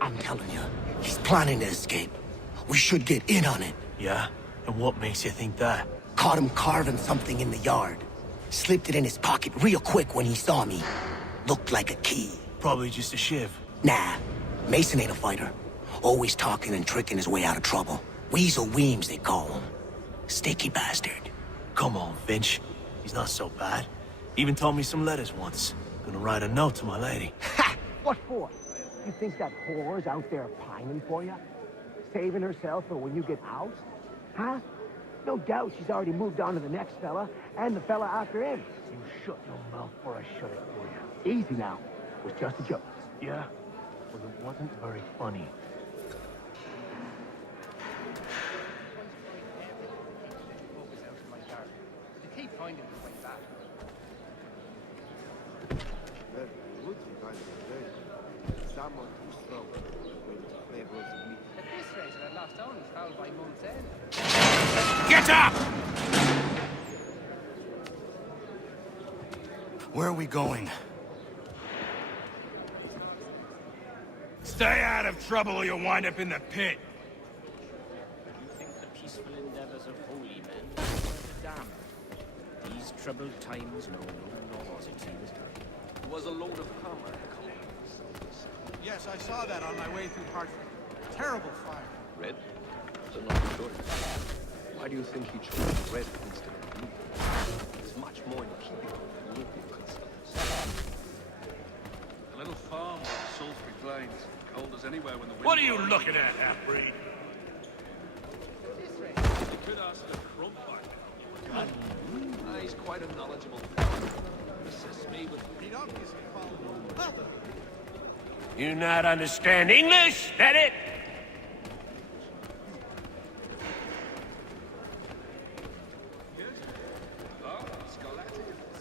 I'm telling you, he's planning to escape. We should get in on it. Yeah? And what makes you think that? Caught him carving something in the yard. Slipped it in his pocket real quick when he saw me. Looked like a key. Probably just a shiv. Nah, Mason ain't a fighter. Always talking and tricking his way out of trouble. Weasel Weems, they call him. Sticky bastard. Come on, Finch. He's not so bad. Even told me some letters once. Gonna write a note to my lady. Ha! What for? You think that whore's out there pining for you? Saving herself for when you get out? Huh? No doubt she's already moved on to the next fella, and the fella after him. You shut your mouth or I shut it for you. Easy now. It was just a joke. Yeah? Well, it wasn't very funny. Keep finding the way back. At this rate, I lost only foul by month's end. Get up! Where are we going? Stay out of trouble or you'll wind up in the pit. You think the peaceful endeavors of holy men damn. These troubled times know no laws, it seems. It was a load of comrade colonies. Yes, I saw that on my way through Hartford. Terrible fire. Red? So not sure. Why do you think he chose red instead of blue? It's much more in keeping with local customs. A little farm on Salisbury Plains. Cold as anywhere when the wind... What are you looking at, half-breed? You could ask a crump back. He's quite a knowledgeable fellow. Assists me with... He'd obviously follow... You not understand English? That it?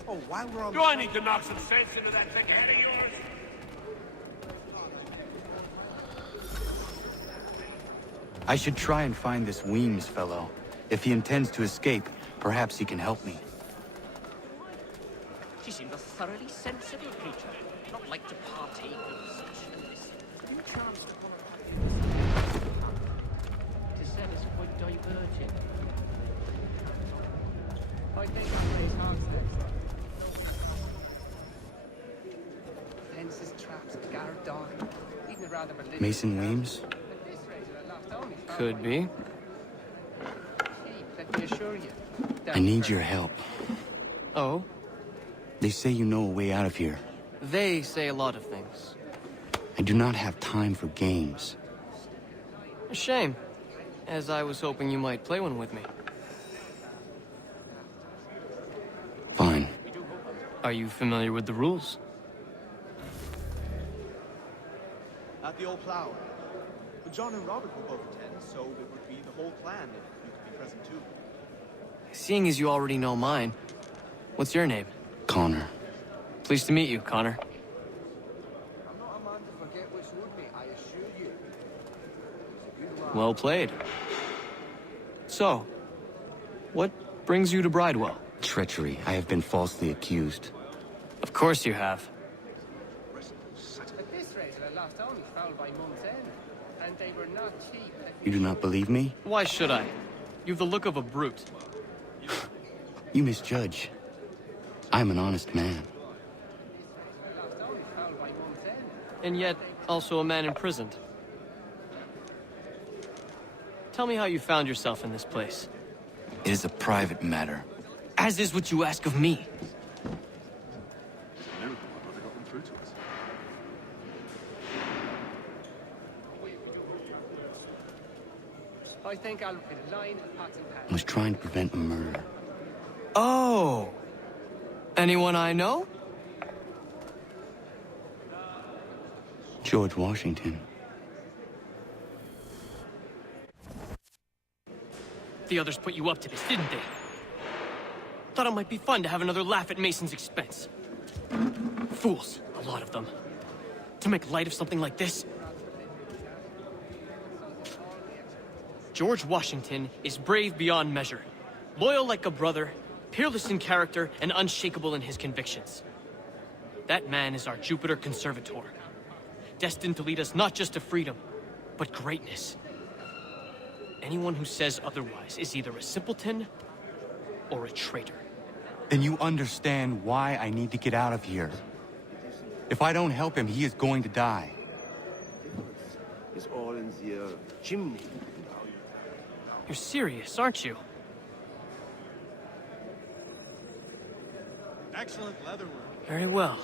Oh, while we're on Do I need to knock some sense into that thick head of yours? I should try and find this Weems fellow. If he intends to escape, perhaps he can help me. She seemed a thoroughly sensible creature, not like to partake of such new chance to one of to said is quite divergent. I think I plays hogs next. Fences, traps, guard dog. Even rather religious. Mason Weems? At this rate, I lost only foul Could by be. month's end. Let me assure you. I need your help. Oh? They say you know a way out of here. They say a lot of things. I do not have time for games. A shame, as I was hoping you might play one with me. Fine. Are you familiar with the rules? At the old plow. But John and Robert will both attend, so it would be the whole clan if you could be present too. Seeing as you already know mine, what's your name? Connor. Pleased to meet you, Connor. I'm not a man to forget which would be, I assure you. Well played. So, what brings you to Bridewell? Treachery. I have been falsely accused. Of course you have. At this rate, I lost only foul by month's end. And they were not cheap. You do not believe me? Why should I? You've the look of a brute. You misjudge. I'm an honest man. And yet, also a man imprisoned. Tell me how you found yourself in this place. It is a private matter. As is what you ask of me. It's a miracle my brother got them through to us. I think I'll be line of pots and I pans. was trying to prevent a murder. Oh! Anyone I know? George Washington. The others put you up to this, didn't they? Thought it might be fun to have another laugh at Mason's expense. Fools, a lot of them. To make light of something like this. George Washington is brave beyond measure, loyal like a brother, peerless in character, and unshakable in his convictions. That man is our Jupiter Conservator. destined to lead us not just to freedom, but greatness. Anyone who says otherwise is either a simpleton or a traitor. Then you understand why I need to get out of here. If I don't help him, he is going to die. It's all in the chimney. You're serious, aren't you? Excellent leatherwork. Very well.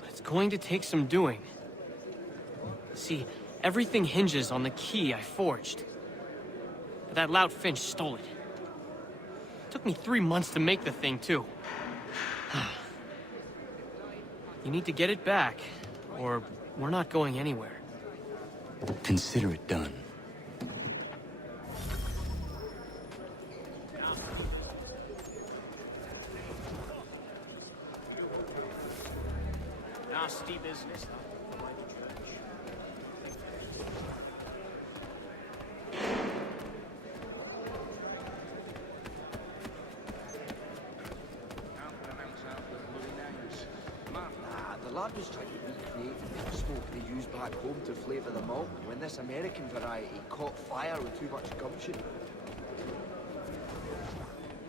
But it's going to take some doing. See, everything hinges on the key I forged. But that lout Finch stole it. Took me 3 months to make the thing, too. You need to get it back, or we're not going anywhere. Consider it done. Nasty business, huh? The lad was trying to recreate the smoke they used back home to flavour the malt when this American variety caught fire with too much gumption.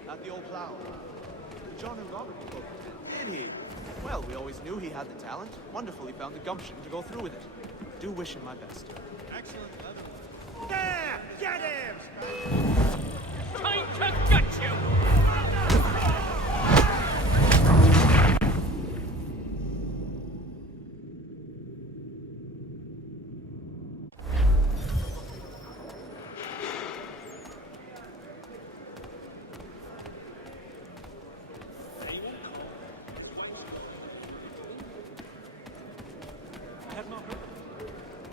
At the old plow. John and Robert were both. Did he? Well, we always knew he had the talent. Wonderful he found the gumption to go through with it. Do wish him my best. Excellent leather. There! Get him! Time to gut you! I have not heard.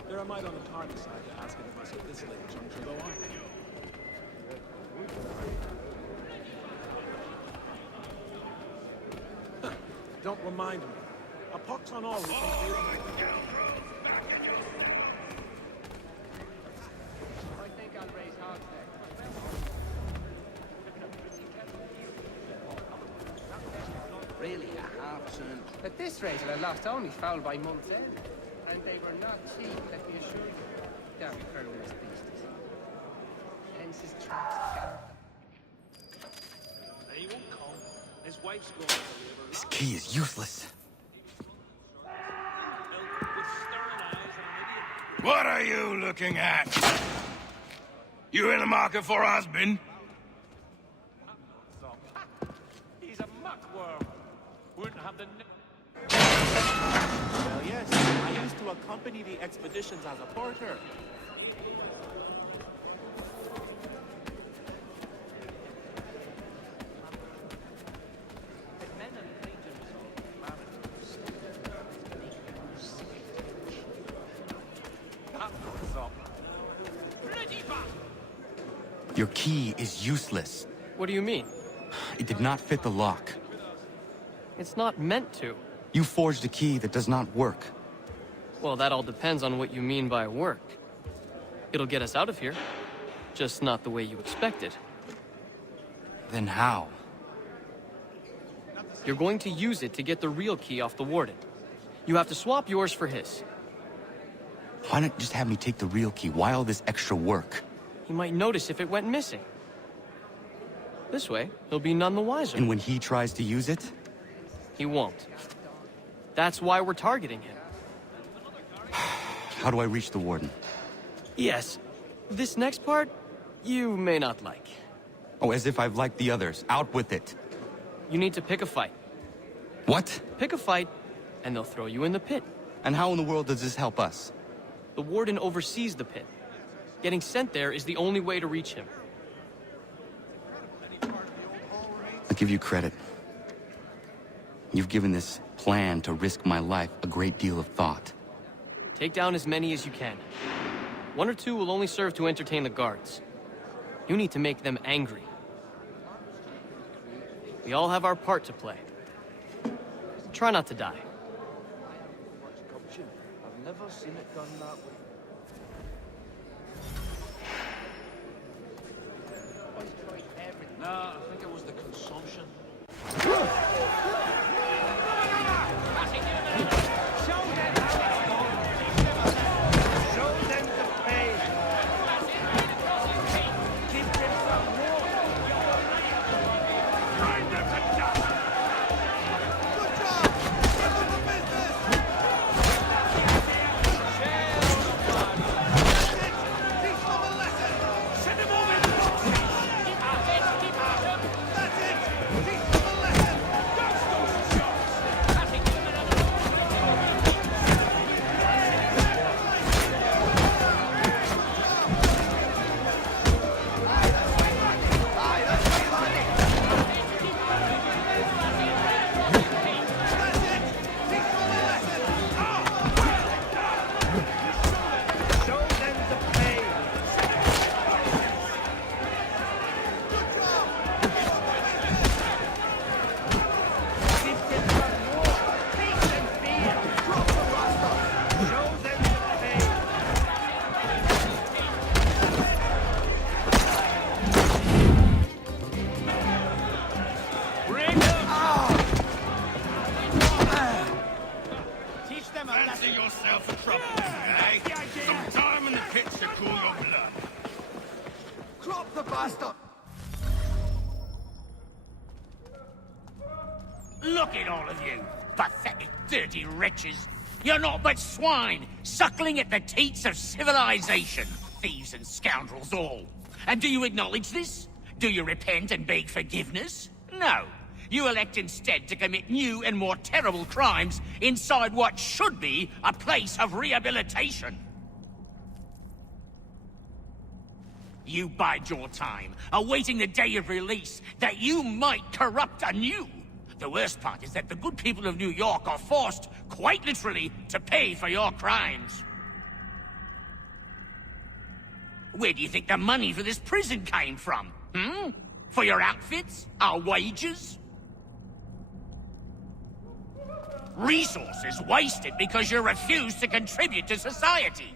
There I might on the party side to ask it if I saw this late juncture, though I. Don't remind me. A pox on all who think I think I'll raise hogs there. Really, a half-turned. At this rate, it'll last only foul by month's end. And they were not cheap, let me assure you. Damn criminals beasties. Hence his tracks scattered. he won't come. His wife's going to the river. This key is useless. With stern eyes and an idiot. What are you looking at? You in the market for a husband? He's a muckworm. Wouldn't have the... Well, yes. I used to accompany the expeditions as a porter. Your key is useless. What do you mean? It did not fit the lock. It's not meant to. You forged a key that does not work. Well, that all depends on what you mean by work. It'll get us out of here. Just not the way you expected. Then how? You're going to use it to get the real key off the warden. You have to swap yours for his. Why not just have me take the real key? Why all this extra work? He might notice if it went missing. This way, he'll be none the wiser. And when he tries to use it? He won't. That's why we're targeting him. How do I reach the warden? Yes. This next part, you may not like. Oh, as if I've liked the others. Out with it. You need to pick a fight. What? Pick a fight, and they'll throw you in the pit. And how in the world does this help us? The warden oversees the pit. Getting sent there is the only way to reach him. I'll give you credit. You've given this plan to risk my life a great deal of thought. Take down as many as you can. 1 or 2 will only serve to entertain the guards. You need to make them angry. We all have our part to play. Try not to die. I've never seen it done that way. Nah, I think it was the consumption. Fancy yourself a trouble, eh? Some time in the pits to cool your blood. Drop the bastard! Look at all of you, pathetic, dirty wretches. You're not but swine, suckling at the teats of civilization. Thieves and scoundrels all. And do you acknowledge this? Do you repent and beg forgiveness? No. You elect instead to commit new and more terrible crimes inside what should be a place of rehabilitation. You bide your time, awaiting the day of release, that you might corrupt anew. The worst part is that the good people of New York are forced, quite literally, to pay for your crimes. Where do you think the money for this prison came from? For your outfits? Our wages? Resources wasted because you refuse to contribute to society.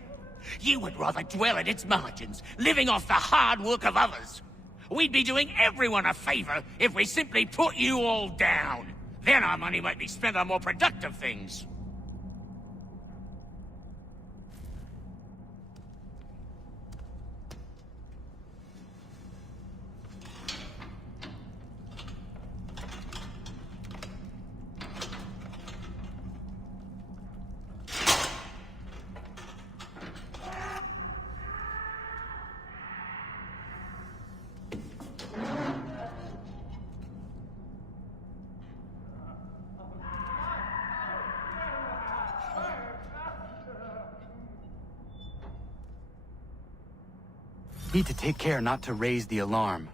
You would rather dwell at its margins, living off the hard work of others. We'd be doing everyone a favor if we simply put you all down. Then our money might be spent on more productive things. Need to take care not to raise the alarm.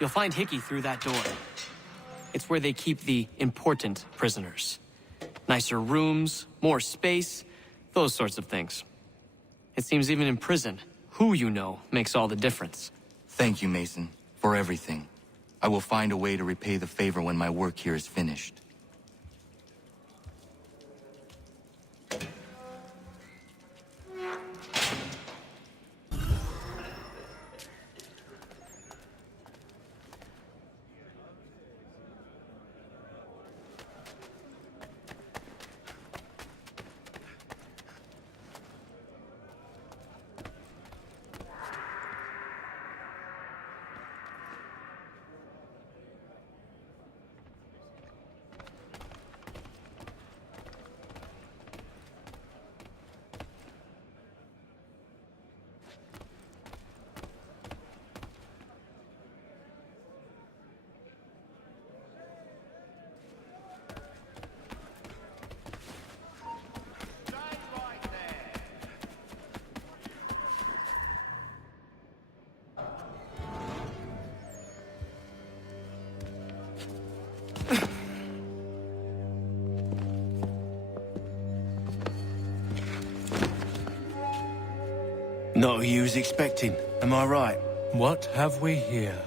You'll find Hickey through that door. It's where they keep the important prisoners. Nicer rooms, more space, those sorts of things. It seems even in prison, who you know makes all the difference. Thank you, Mason, for everything. I will find a way to repay the favor when my work here is finished. Not who you was expecting, am I right? What have we here?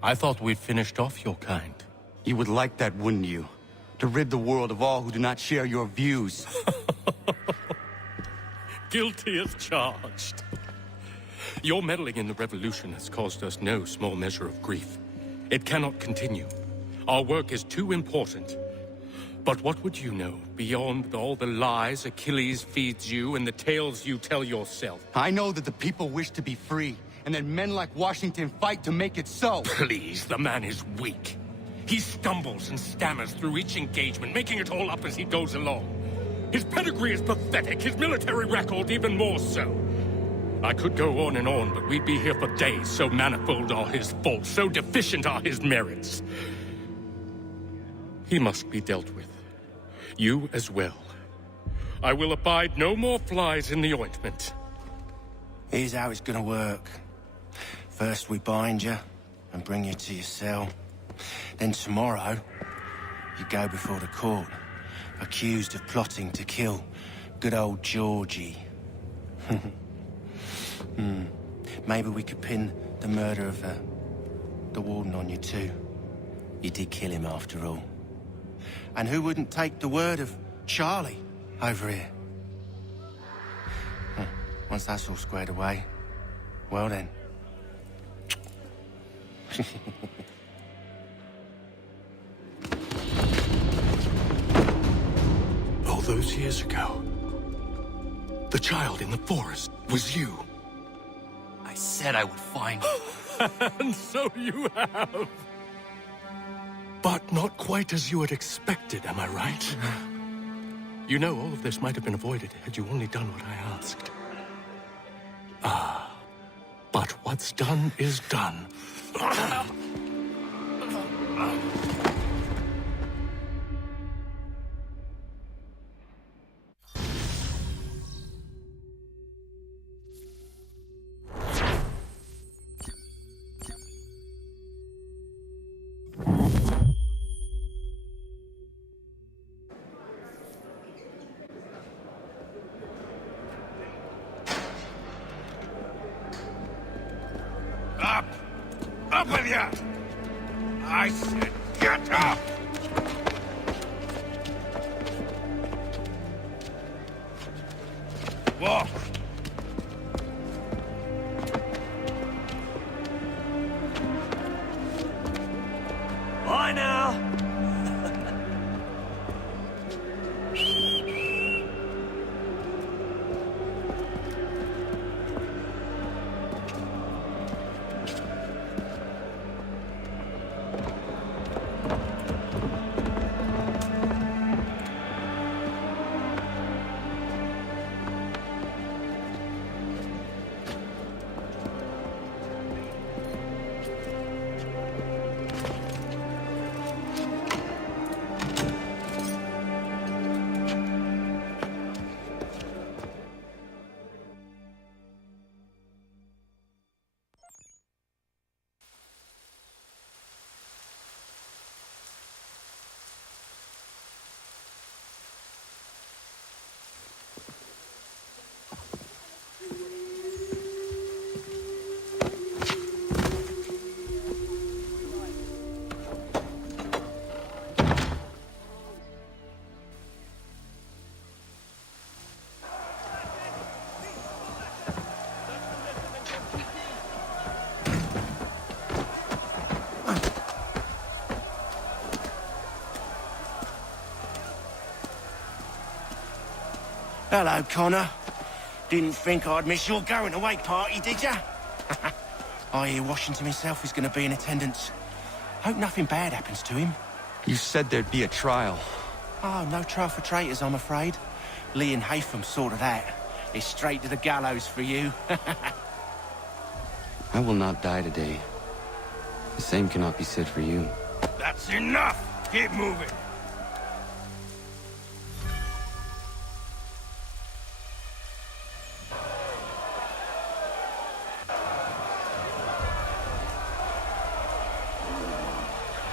I thought we'd finished off your kind. You would like that, wouldn't you? To rid the world of all who do not share your views. Guilty as charged. Your meddling in the revolution has caused us no small measure of grief. It cannot continue. Our work is too important. But what would you know beyond all the lies Achilles feeds you and the tales you tell yourself? I know that the people wish to be free, and that men like Washington fight to make it so. Please, the man is weak. He stumbles and stammers through each engagement, making it all up as he goes along. His pedigree is pathetic, his military record even more so. I could go on and on, but we'd be here for days, so manifold are his faults, so deficient are his merits. He must be dealt with. You as well. I will abide no more flies in the ointment. Here's how it's gonna work. First we bind you and bring you to your cell. Then tomorrow, you go before the court, accused of plotting to kill good old Georgie. Maybe we could pin the murder of the warden on you too. You did kill him after all. And who wouldn't take the word of Charlie over here? Once that's all squared away, well then. All those years ago, the child in the forest was you. I said I would find you. And so you have. But not quite as you had expected, am I right? You know, all of this might have been avoided had you only done what I asked. But what's done is done. Up! Up with you! I said, get up! Walk! Bye now! Hello, Connor. Didn't think I'd miss your going away party, did ya? I hear Washington himself is going to be in attendance. Hope nothing bad happens to him. You said there'd be a trial. Oh, no trial for traitors, I'm afraid. Lee and Haytham sorted that. It's straight to the gallows for you. I will not die today. The same cannot be said for you. That's enough! Keep moving!